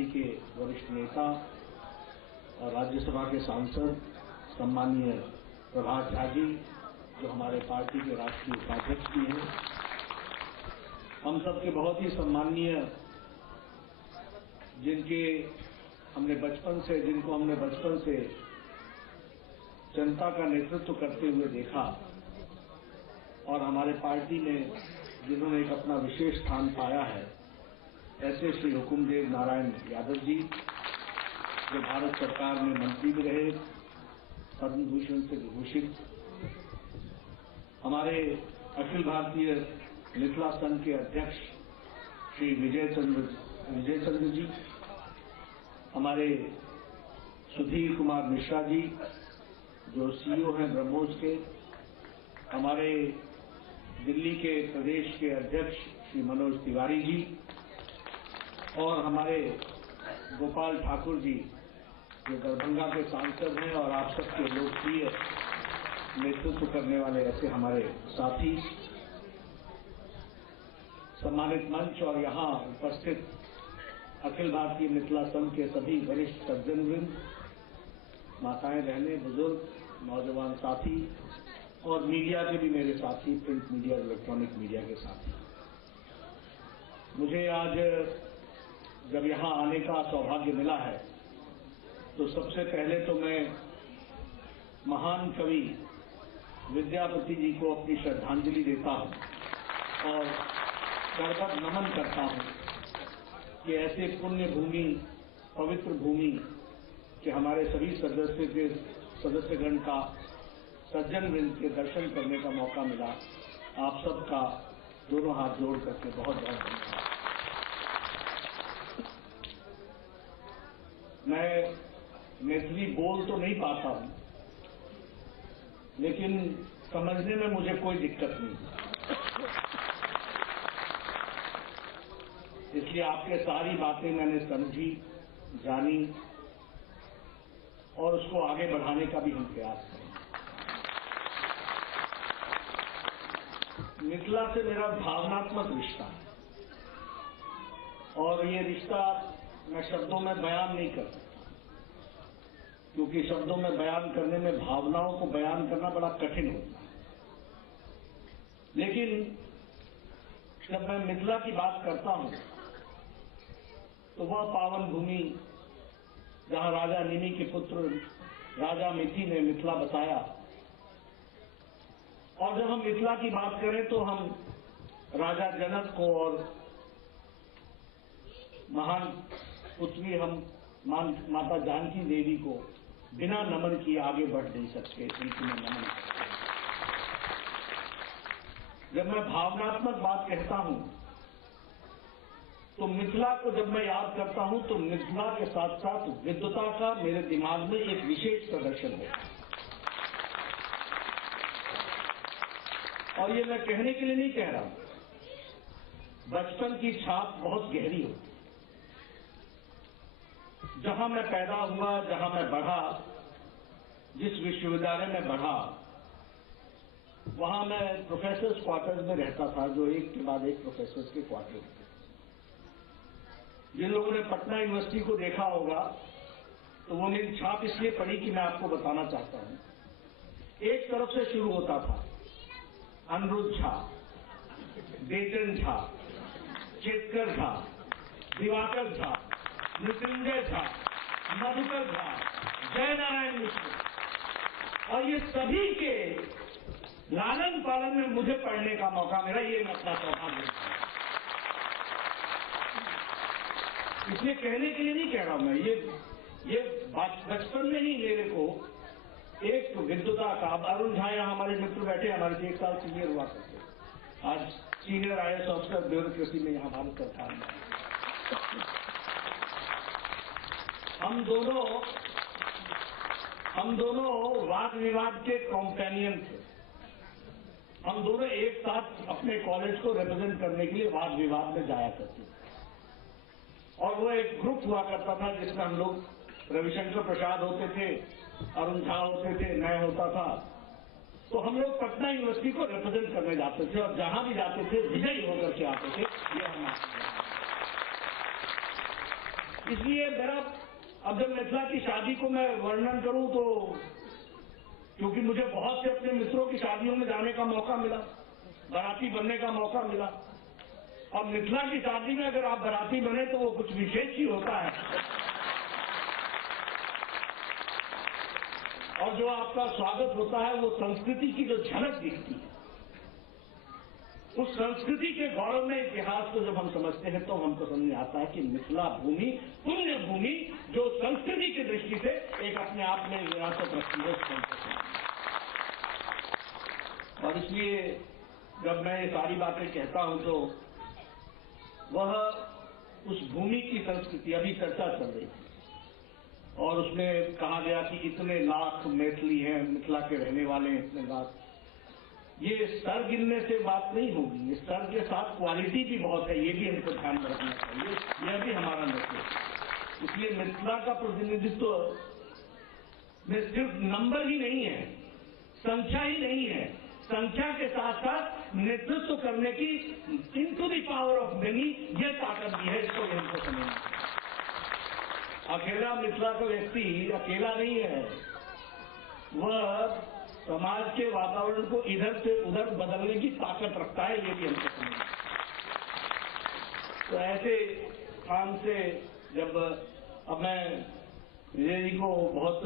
Party के वरिष्ठ नेता और राज्यसभा के सांसद सम्माननीय प्रभात झा जी, जो हमारे पार्टी के राष्ट्रीय उपाध्यक्ष भी हैं, हम सबके बहुत ही सम्माननीय जिनको हमने बचपन से जनता का नेतृत्व करते हुए देखा और हमारे पार्टी में जिन्होंने एक अपना विशेष स्थान पाया है, ऐसे श्री हुकुमदेव नारायण यादव जी, जो भारत सरकार में मंत्री भी रहे, पद्म भूषण से विभूषित, हमारे अखिल भारतीय मिथिला संघ के अध्यक्ष श्री विजय चंद्र जी, हमारे सुधीर कुमार मिश्रा जी, जो सीईओ हैं ब्रह्मोस के, हमारे दिल्ली के प्रदेश के अध्यक्ष श्री मनोज तिवारी जी और हमारे गोपाल ठाकुर जी, जो दरभंगा के सांसद हैं और आप सबके लोकप्रिय नेतृत्व करने वाले ऐसे हमारे साथी, सम्मानित मंच और यहां उपस्थित अखिल भारतीय मिथिला संघ के सभी वरिष्ठ सज्जनवृंद, माताएं, बहनें, बुजुर्ग, नौजवान साथी और मीडिया के भी मेरे साथी, प्रिंट मीडिया और इलेक्ट्रॉनिक मीडिया के साथी, मुझे आज जब यहां आने का सौभाग्य मिला है तो सबसे पहले तो मैं महान कवि विद्यापति जी को अपनी श्रद्धांजलि देता हूं और करतब नमन करता हूं कि ऐसे पुण्य भूमि, पवित्र भूमि के हमारे सभी सदस्यगण का सज्जनवृंद के दर्शन करने का मौका मिला। आप सबका दोनों हाथ जोड़ करके बहुत बहुत धन्यवाद। मैं मैथिली बोल तो नहीं पाता हूं, लेकिन समझने में मुझे कोई दिक्कत नहीं, इसलिए आपके सारी बातें मैंने समझी, जानी और उसको आगे बढ़ाने का भी हम प्रयास करें। मिथिला से मेरा भावनात्मक रिश्ता है और ये रिश्ता मैं शब्दों में बयान नहीं कर सकता, क्योंकि शब्दों में बयान करने में भावनाओं को बयान करना बड़ा कठिन होता है। लेकिन जब मैं मिथिला की बात करता हूं तो वह पावन भूमि जहां राजा निमि के पुत्र राजा मिथि ने मिथिला बसाया, और जब हम मिथिला की बात करें तो हम राजा जनक को और महान पुत्री हम माता जानकी देवी को बिना नमन किए आगे बढ़ नहीं सकते, उनकी मैं नमन करता हूं। जब मैं भावनात्मक बात कहता हूं तो मिथिला को जब मैं याद करता हूं तो मिथिला के साथ साथ विद्वता का मेरे दिमाग में एक विशेष प्रदर्शन है। और ये मैं कहने के लिए नहीं कह रहा हूं, बचपन की छाप बहुत गहरी होती है। जहां मैं पैदा हुआ, जहां मैं बढ़ा, जिस विश्वविद्यालय में बढ़ा, वहां मैं प्रोफेसर्स क्वार्टर्स में रहता था, जो एक के बाद एक प्रोफेसर्स के क्वार्टर थे। जिन लोगों ने पटना यूनिवर्सिटी को देखा होगा तो वो मेरी छाप इसलिए पड़ी कि मैं आपको बताना चाहता हूं। एक तरफ से शुरू होता था अनिरुद्ध झा, बेचन झा, चेतकर झा, दिवाकर झा, मृत्युंजय झा, मधुकर झा, जय नारायण मिश्र, और ये सभी के लालन पालन में मुझे पढ़ने का मौका मिला। ये अपना सौभाग्य है, इसलिए कहने के लिए नहीं कह रहा हूं मैं। ये बचपन में ही मेरे को एक विद्वता का, अब अरुण झा यहां हमारे मित्र बैठे, हमारे से 1 साल सीनियर हुआ करते, आज सीनियर IAS ऑफिसर ब्यूरोक्रेसी में यहां भारत सरकार में। हम दोनों वाद विवाद के कॉम्पेनियन थे। हम दोनों एक साथ अपने कॉलेज को रिप्रेजेंट करने के लिए वाद विवाद में जाया करते थे, और वो एक ग्रुप हुआ करता था जिसमें हम लोग रविशंकर प्रसाद होते थे, अरुण झा होते थे, मैं होता था। तो हम लोग पटना यूनिवर्सिटी को रिप्रेजेंट करने जाते थे और जहां भी जाते थे विजयी होकर के आते थे। इसलिए मेरा अब जब मिथिला की शादी को मैं वर्णन करूं तो क्योंकि मुझे बहुत से अपने मित्रों की शादियों में जाने का मौका मिला, बाराती बनने का मौका मिला। और मिथिला की शादी में अगर आप बाराती बने तो वो कुछ विशेष ही होता है। और जो आपका स्वागत होता है वो संस्कृति की जो झलक दिखती है, उस संस्कृति के गौरव में इतिहास को जब हम समझते हैं तो हमको समझ में आता है कि मिथिला भूमि पुण्य भूमि जो संस्कृति की दृष्टि से एक अपने आप में विरासत रखती है। और इसलिए जब मैं ये सारी बातें कहता हूं तो वह उस भूमि की संस्कृति, अभी चर्चा चल रही थी और उसमें कहा गया कि इतने लाख मैथिली हैं, मिथिला के रहने वाले हैं इतने लाख। ये स्तर गिनने से बात नहीं होगी, ये स्तर के साथ क्वालिटी भी बहुत है, ये भी हमको ध्यान में रखना चाहिए। यह भी हमारा लक्ष्य है। इसलिए मिथिला का प्रतिनिधित्व में सिर्फ नंबर ही नहीं है, संख्या ही नहीं है, संख्या के साथ साथ नेतृत्व करने की into the power of many ये ताकत भी है। इसको हमको समझना है। अकेला मिथिला का व्यक्ति अकेला नहीं है, वह समाज के वातावरण को इधर से उधर बदलने की ताकत रखता है, ये भी हमको समझना है। तो ऐसे काम से जब अब मैं विजय जी को बहुत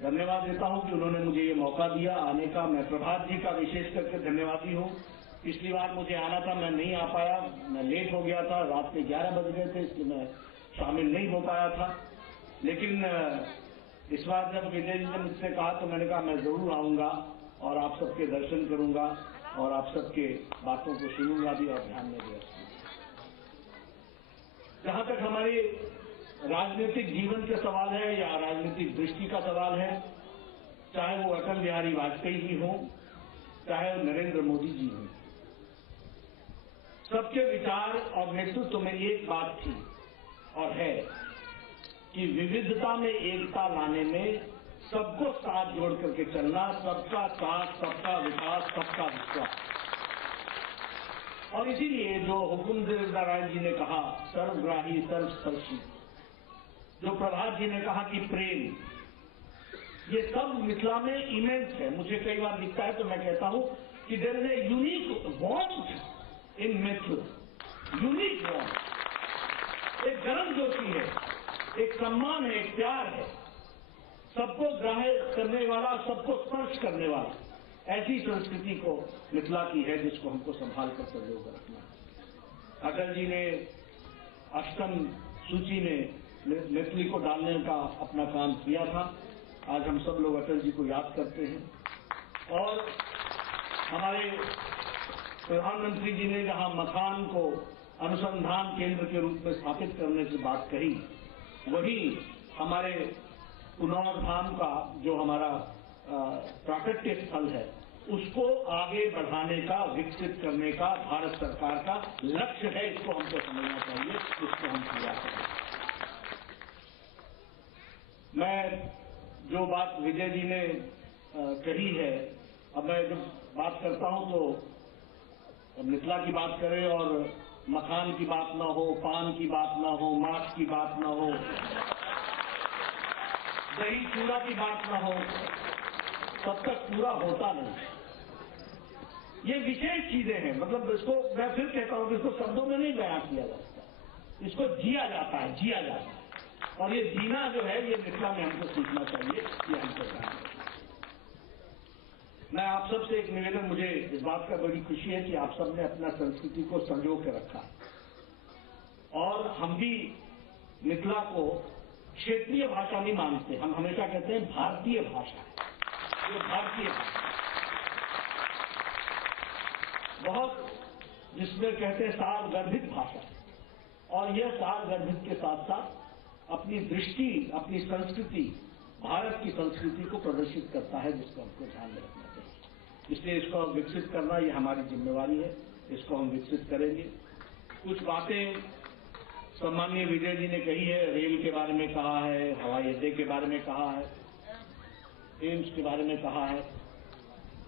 धन्यवाद देता हूं कि उन्होंने मुझे ये मौका दिया आने का। मैं प्रभात जी का विशेष करके धन्यवादी हूं। पिछली बार मुझे आना था, मैं नहीं आ पाया, मैं लेट हो गया था, रात के 11 बज गए थे, इसलिए मैं शामिल नहीं हो पाया था। लेकिन इस बार जब विजय जी ने मुझसे कहा तो मैंने कहा मैं जरूर आऊंगा और आप सबके दर्शन करूंगा और आप सबके बातों को सुनूंगा भी और ध्यान में भी रखूंगा। जहां तक हमारे राजनीतिक जीवन के सवाल है या राजनीतिक दृष्टि का सवाल है, चाहे वो अटल बिहारी वाजपेयी जी हों, चाहे वो नरेंद्र मोदी जी हों, सबके विचार और नेतृत्व में एक बात थी और है कि विविधता में एकता लाने में सबको साथ जोड़ करके चलना, सबका साथ, सबका विकास, सबका विश्वास। और इसीलिए जो हुकुमदेव नारायण जी ने कहा सर्वग्राही सर्वस्पर्शी, जो प्रभात जी ने कहा कि प्रेम, ये सब मिथिला में इमेंस है। मुझे कई बार दिखता है तो मैं कहता हूं कि there is a unique warmth in Mithila, unique warmth, एक गर्म जोशी है, एक सम्मान है, एक प्यार है, सबको ग्राह्य करने वाला, सबको स्पर्श करने वाला, ऐसी संस्कृति को मिथिला की है जिसको हमको संभाल कर संजोग रखना है। अटल जी ने अष्टम सूची में मैथिली को डालने का अपना काम किया था। आज हम सब लोग अटल जी को याद करते हैं। और हमारे प्रधानमंत्री जी ने जहां मखान को अनुसंधान केंद्र के रूप में स्थापित करने की बात कही, वही हमारे कुनौर धाम का जो हमारा प्राकट्य स्थल है, उसको आगे बढ़ाने का, विकसित करने का भारत सरकार का लक्ष्य है। इसको हमको समझना चाहिए, इसको हम पूरा करें। मैं जो बात विजय जी ने कही है, अब मैं जब बात करता हूं तो मिथिला की बात करें और मखान की बात ना हो, पान की बात ना हो, मांस की बात ना हो, दही चूड़ा की बात ना हो, तब तक पूरा होता नहीं। ये विशेष चीजें हैं, मतलब इसको मैं फिर कहता हूं कि इसको शब्दों में नहीं बयां किया जा सकता, इसको जिया जाता है, जिया जाता है। और ये जीना जो है ये मिथिला में हमको सीखना चाहिए, ये हमको करना चाहिए। मैं आप सबसे एक निवेदन, मुझे इस बात का बड़ी खुशी है कि आप सबने अपना संस्कृति को संजो के रखा और हम भी मिथिला को क्षेत्रीय भाषा नहीं मानते। हम हमेशा कहते हैं भारतीय भाषा, ये भारतीय भाषा बहुत, जिसमें कहते हैं सारगर्भित भाषा, और यह सारगर्भित के साथ साथ अपनी दृष्टि, अपनी संस्कृति, भारत की संस्कृति को प्रदर्शित करता है, जिसको हमको ध्यान में रखना चाहिए। इसलिए इसको विकसित करना ये हमारी जिम्मेवारी है, इसको हम विकसित करेंगे। कुछ बातें सम्माननीय विजय जी ने कही है, रेल के बारे में कहा है, हवाई अड्डे के बारे में कहा है, एम्स के बारे में कहा है।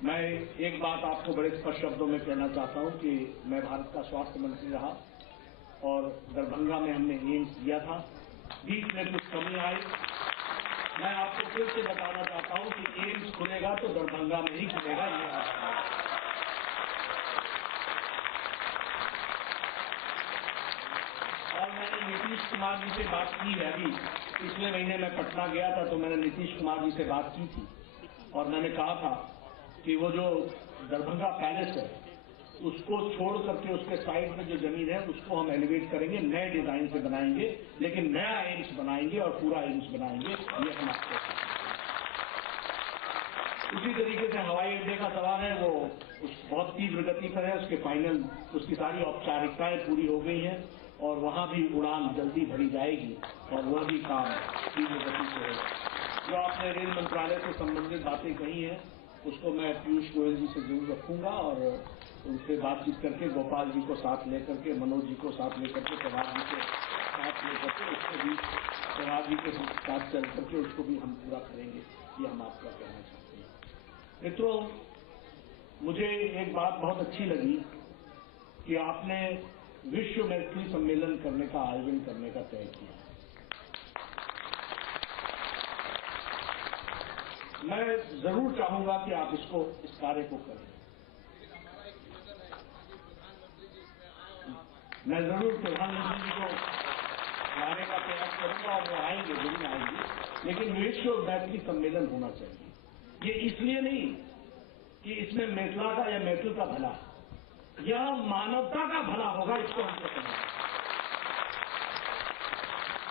मैं एक बात आपको बड़े स्पष्ट शब्दों में कहना चाहता हूं कि मैं भारत का स्वास्थ्य मंत्री रहा और दरभंगा में हमने एम्स दिया था बीच में कुछ कमी आई। मैं आपको फिर से बताना चाहता हूं कि एम्स खुलेगा तो दरभंगा में ही खुलेगा, ये और मैंने नीतीश कुमार जी से बात की है। अभी पिछले महीने मैं पटना गया था तो मैंने नीतीश कुमार जी से बात की थी और मैंने कहा था कि वो जो दरभंगा पैलेस है उसको छोड़ करके उसके साइड में जो जमीन है उसको हम एलिवेट करेंगे, नए डिजाइन से बनाएंगे, लेकिन नया एम्स बनाएंगे और पूरा एम्स बनाएंगे, ये हम आपको। उसी तरीके से हवाई अड्डे का सवाल है, वो बहुत तीव्र गति पर है, उसके फाइनल उसकी सारी औपचारिकताएं पूरी हो गई हैं और वहां भी उड़ान जल्दी भरी जाएगी और वह भी काम तीव्र गति से होगा। जो आपने रेल मंत्रालय से संबंधित बातें कही हैं उसको मैं पीयूष गोयल जी से जरूर रखूंगा और उनसे बातचीत करके गोपाल जी को साथ लेकर के, मनोज जी को साथ लेकर के, प्रभात जी को साथ लेकर के, उसको भी प्रभात जी के साथ चल करके उसको भी हम पूरा करेंगे, ये हम आपका कहना चाहते हैं। मित्रों, मुझे एक बात बहुत अच्छी लगी कि आपने विश्व मैत्री सम्मेलन करने का आयोजन करने का तय किया। मैं जरूर चाहूंगा कि आप इस कार्य को करें। मैं जरूर प्रधानमंत्री जी को लाने का प्रयास करूंगा और वो आएंगे, जरूर आएंगे, लेकिन विश्व मैत्री सम्मेलन होना चाहिए। ये इसलिए नहीं कि इसमें मैथिला का या मैथिल का भला, यह मानवता का भला होगा, इसको हमको समझना।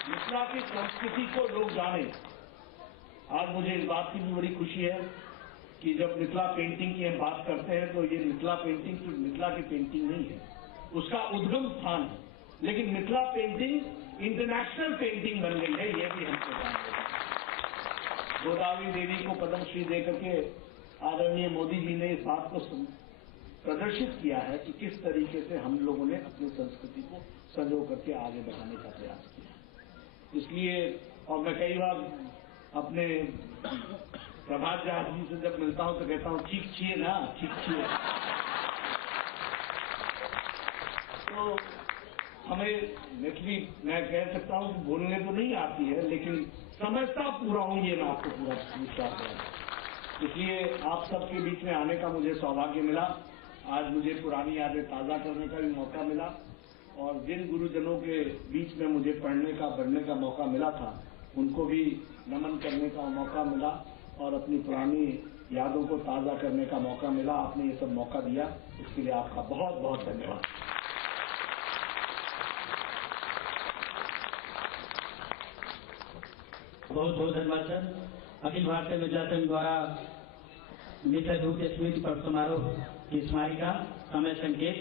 मिथिला की संस्कृति को लोग जाने। आज मुझे इस बात की भी बड़ी खुशी है कि जब मिथिला पेंटिंग की हम बात करते हैं तो ये मिथिला पेंटिंग सिर्फ मिथिला की पेंटिंग नहीं है, उसका उद्गम स्थान है, लेकिन मिथिला पेंटिंग इंटरनेशनल पेंटिंग बन गई है, ये भी हमको जानते हैं। गोदावरी देवी को पद्मश्री देकर के आदरणीय मोदी जी ने इस बात को प्रदर्शित किया है कि किस तरीके से हम लोगों ने अपनी संस्कृति को संजो करके आगे बढ़ाने का प्रयास किया। इसलिए और मैं कई बार अपने प्रभात जी से जब मिलता हूं तो कहता हूं ठीक छिए ना, ठीक छिए। तो हमें मैथिली मैं कह सकता हूं कि बोलने तो नहीं आती है, लेकिन समझता पूरा हूं, ये मैं आपको पूरा विश्वास है। इसलिए आप सबके बीच में आने का मुझे सौभाग्य मिला। आज मुझे पुरानी यादें ताजा करने का भी मौका मिला और जिन गुरुजनों के बीच में मुझे पढ़ने का, बढ़ने का मौका मिला था, उनको भी नमन करने का मौका मिला और अपनी पुरानी यादों को ताजा करने का मौका मिला। आपने ये सब मौका दिया, इसके लिए आपका बहुत बहुत धन्यवाद। बहुत बहुत धन्यवाद सर। अखिल भारतीय मिथिला संघ द्वारा मिथिला दूत स्मृति पर्व समारोह की स्मारिका समय संकेत